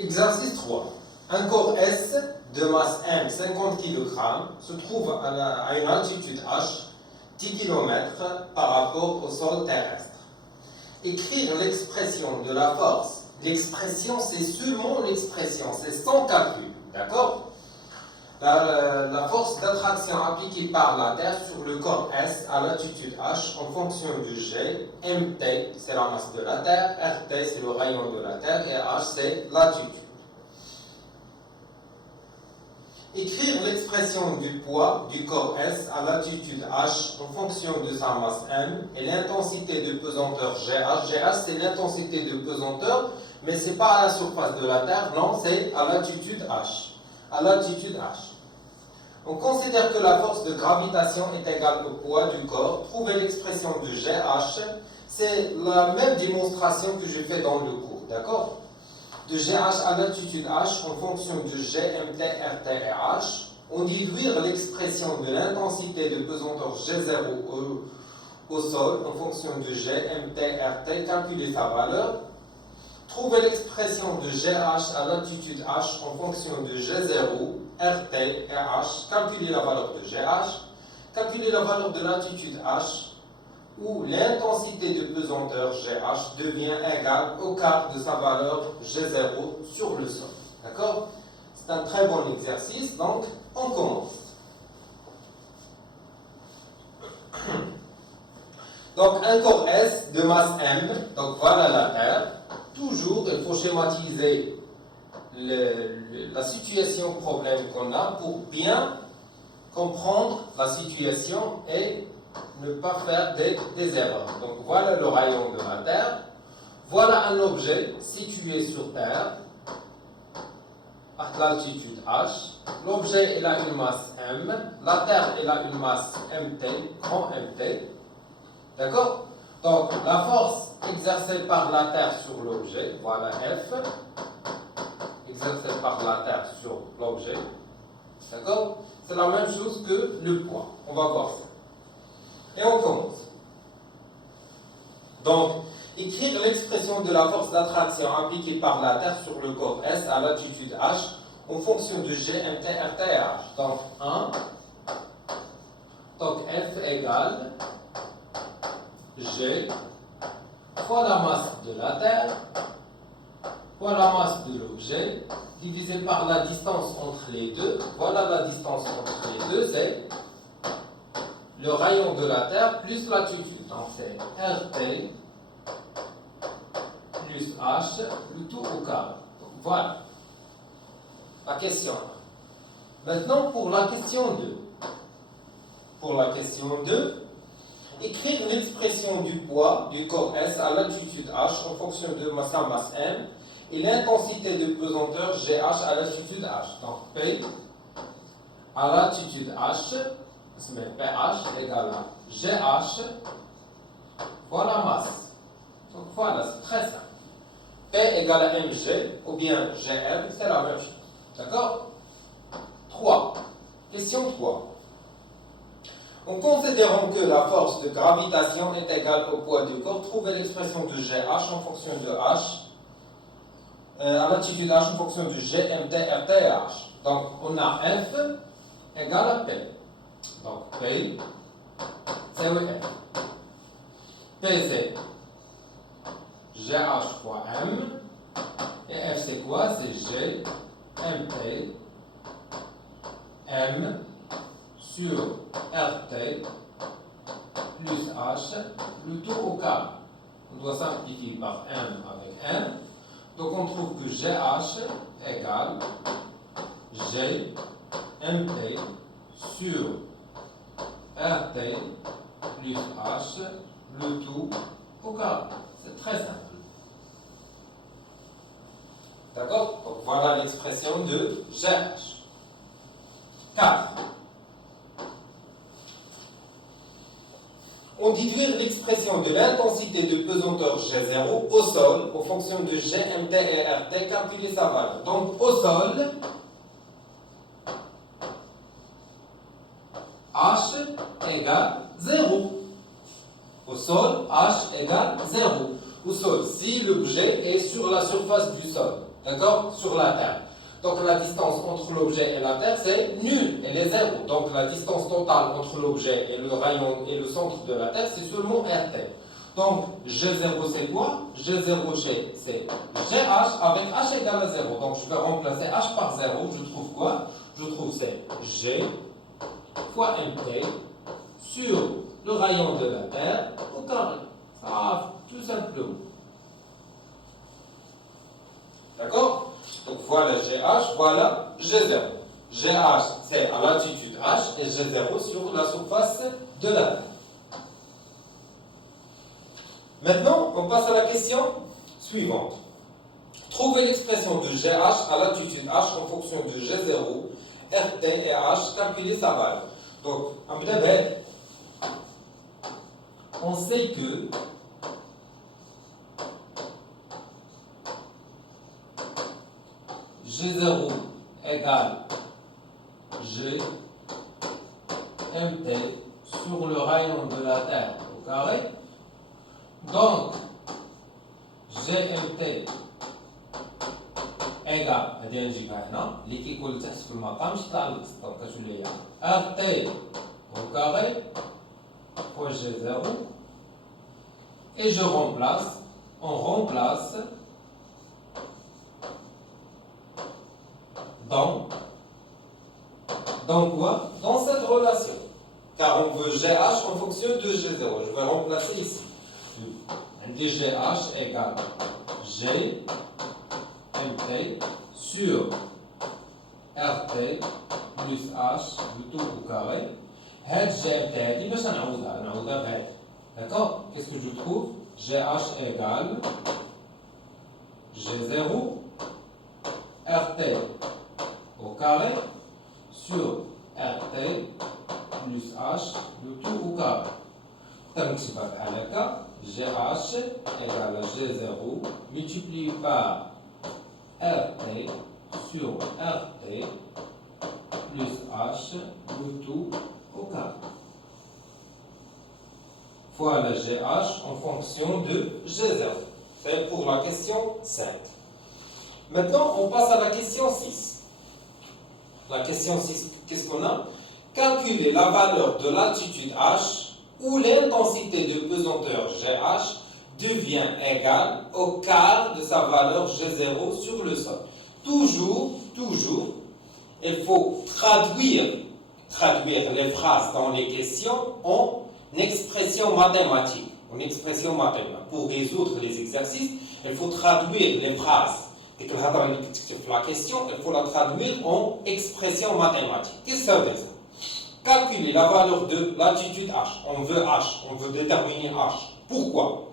Exercice 3. Un corps S de masse M, 50 kg, se trouve à une altitude H, 10 km par rapport au sol terrestre. Écrire l'expression de la force. L'expression, c'est seulement l'expression, c'est sans calcul. D'accord? La force d'attraction appliquée par la Terre sur le corps S à l'altitude H en fonction du G, MT c'est la masse de la Terre, RT c'est le rayon de la Terre et H c'est l'altitude. Écrire l'expression du poids du corps S à l'altitude H en fonction de sa masse M et l'intensité de pesanteur GH. GH c'est l'intensité de pesanteur, mais c'est pas à la surface de la Terre, non, c'est à l'altitude H. À l'altitude H. On considère que la force de gravitation est égale au poids du corps. Trouver l'expression de GH, c'est la même démonstration que je fais dans le cours, d'accord? De GH à l'altitude H en fonction de G, MT, RT et H, on déduire l'expression de l'intensité de pesanteur G0 au sol en fonction de G, MT, RT, calculer sa valeur. Trouver l'expression de GH à l'altitude H en fonction de G0, RT et H, calculer la valeur de GH, calculer la valeur de l'altitude H, où l'intensité de pesanteur GH devient égale au quart de sa valeur G0 sur le sol. D'accord? C'est un très bon exercice, donc on commence. Donc un corps S de masse M, donc voilà la Terre. Toujours, il faut schématiser la situation problème qu'on a pour bien comprendre la situation et ne pas faire des erreurs. Donc voilà le rayon de la Terre. Voilà un objet situé sur Terre à l'altitude H. L'objet a une masse M. La Terre a une masse MT, grand MT. D'accord? Donc la force exercée par la Terre sur l'objet, voilà F, exercée par la Terre sur l'objet. D'accord? C'est la même chose que le poids. On va voir ça. Et on commence. Donc, écrire l'expression de la force d'attraction appliquée par la Terre sur le corps S à l'altitude H en fonction de G, MT, RT et H. Donc, 1. Donc, F égale G fois la masse de la Terre fois la masse de l'objet divisé par la distance entre les deux. Voilà la distance entre les deux, c'est le rayon de la Terre plus l'altitude. Donc c'est RT plus H, le tout au carré. Donc voilà la question 1. Maintenant pour la question 2. Pour la question 2, écrire l'expression du poids du corps S à l'altitude H en fonction de sa masse M et l'intensité de pesanteur GH à l'altitude H. Donc P à l'altitude H, PH égale à GH fois la masse. Donc voilà, c'est très simple. P égale à mg ou bien gm, c'est la même chose. D'accord? 3. Question 3. En considérant que la force de gravitation est égale au poids du corps, trouvez l'expression de GH en fonction de H, à l'altitude H en fonction de G, MT, RT et H. Donc, on a F égale à P. Donc, P, c'est F. P, c'est GH fois M. Et F, c'est quoi? C'est G, MT, M sur RT plus H, le tout au carré. On doit simplifier par M avec M. Donc on trouve que GH égale G MT sur RT plus H, le tout au carré. C'est très simple. D'accord? Donc voilà l'expression de GH. 4. On déduire l'expression de l'intensité de pesanteur G0 au sol en fonction de G, MT et RT, calculer sa valeur. Donc au sol, H égale 0. Au sol, H égale 0. au sol. Si l'objet est sur la surface du sol, d'accord, sur la terre. Donc la distance entre l'objet et la terre, c'est nul, elle est zéro. Donc la distance totale entre l'objet et le rayon et le centre de la terre, c'est seulement RT. Donc G0 c'est quoi? G0 c'est GH avec H égale à 0. Donc je vais remplacer H par 0. Je trouve quoi? Je trouve c'est G fois MT sur le rayon de la terre au carré. Ça va tout simplement. D'accord? Donc voilà GH, voilà G0. GH c'est à latitude H et G0 sur la surface de la terre. Maintenant, on passe à la question suivante. Trouvez l'expression de GH à latitude H en fonction de G0, RT et H, calculez sa valeur. Donc, on sait que G0 égale G MT sur le rayon de la Terre au carré. Donc, GMT égale, l'équipe de test sur le maqam, donc RT au carré fois G0 et je remplace, on remplace dans quoi? Dans cette relation. Car on veut GH en fonction de G0. Je vais remplacer ici. GH égale G MT sur RT plus H le tout au carré. هاد GMT هادي باش نعوضها بهاد. D'accord? Qu'est-ce que je trouve? GH égale G0 RT au carré sur RT plus H le tout au carré. نكتبها بحال هكا GH égale à G0 multiplié par RT sur RT plus H le tout au carré. Voilà GH en fonction de G0. C'est pour la question 5. Maintenant, on passe à la question 6. La question 6, qu'est-ce qu'on a? Calculer la valeur de l'altitude H où l'intensité de pesanteur GH devient égale au quart de sa valeur G0 sur le sol. Toujours, il faut traduire les phrases dans les questions en expression mathématique. Pour résoudre les exercices, il faut traduire les phrases. Dès que la question, il faut la traduire en expression mathématique. Qu'est-ce que ça veut dire? Calculer la valeur de latitude H. On veut H, on veut déterminer H. Pourquoi?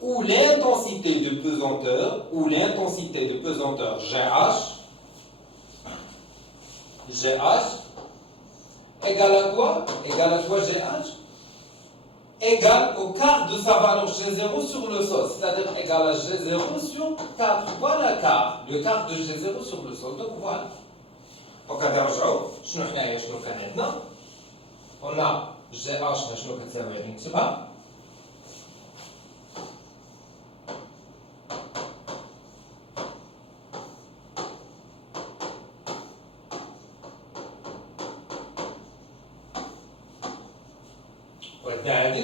Où l'intensité de pesanteur GH égale à quoi? GH égale au quart de sa valeur G0 sur le sol, c'est-à-dire égale à G0 sur 4. Voilà le quart de G0 sur le sol. Donc voilà. Donc شنو كان عندنا؟ on a GH شنو كتساوي غادي نكتبها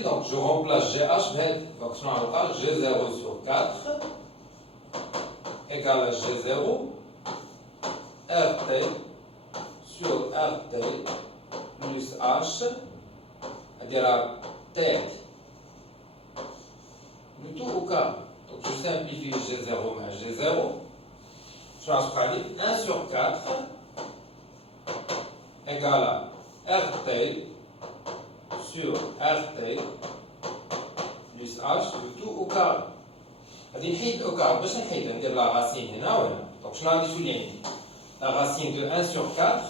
donc je remplace GH بهاد donc شنو غنلقى G0 sur 4 égale à G0 RT sur RT plus H c'est-à-dire tête le tout au carré. Donc je simplifie G0 mais G0 je transfère 1 sur 4 égale à RT sur RT plus H le tout au carré. غادي نحيد au carré باش نحيد ندير la racine هنا وهنا. Donc شنو غادي تولي عندي la racine de 1 sur 4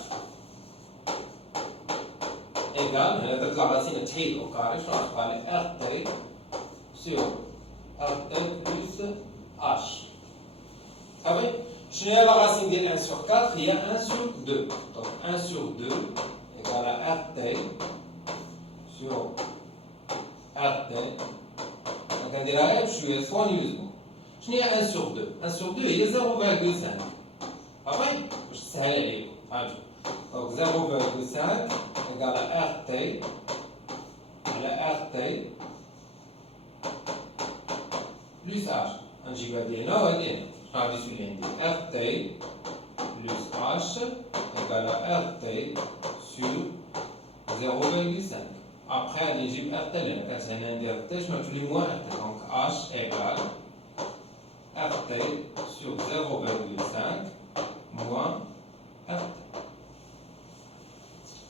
égale, هنا درت la racine تحيد au carré شنو غتبقى لي RT sur RT plus H. صافي شنو هي la racine ديال 1 sur 4 هي 1 sur 2. Donc 1 sur 2 égale à RT sur RT كنديرها بشويه سوانيوزمون. شنو هي 1 sur 2؟ 1 sur 2 هي 0,5. صافي باش تسهل عليكم. هاجو دونك 0,5 égale à RT على RT plus H. غنجيب هادي هنا وهادي هنا. شنو غادي تولي عندي؟ RT plus H égale à RT sur 0,5. Après, غادي نجيب RT لأن كانت هنا ندير RT شنو تولي موان RT. دونك H égale RT sur 0,5 moins RT.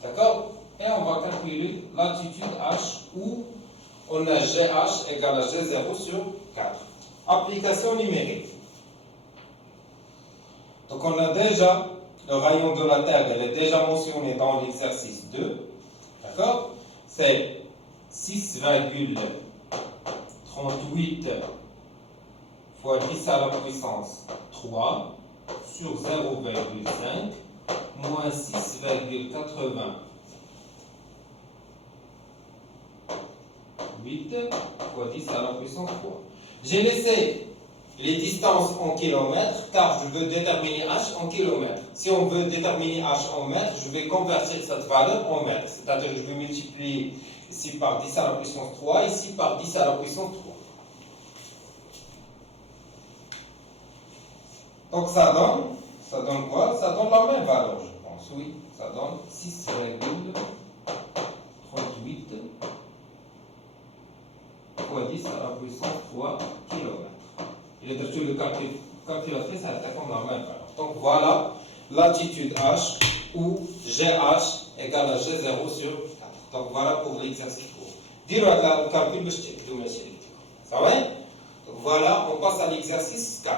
D'accord? Et on va calculer l'attitude H où on a GH égale à G0 sur 4. Application numérique. Donc on a déjà le rayon de la Terre, elle est déjà mentionné dans l'exercice 2. D'accord? C'est 6,38 fois 10 à la puissance 3 sur 0,5 moins 6,88 fois 10 à la puissance 3. J'ai laissé les distances en kilomètres car je veux déterminer H en kilomètres. Si on veut déterminer H en mètres, je vais convertir cette valeur en mètres. C'est-à-dire que je vais multiplier ici par 10 à la puissance 3, ici par 10 à la puissance 3. Donc ça donne quoi? Ça donne la même valeur, je pense. Oui, ça donne 6,38 fois 10 à la puissance 3 km. Il est tout le calculatrice, ça a comme la même valeur. Donc voilà l'attitude H où GH égale à G0 sur 4. Donc voilà pour l'exercice court. Dire le calcul, ça va? Donc voilà, on passe à l'exercice 4.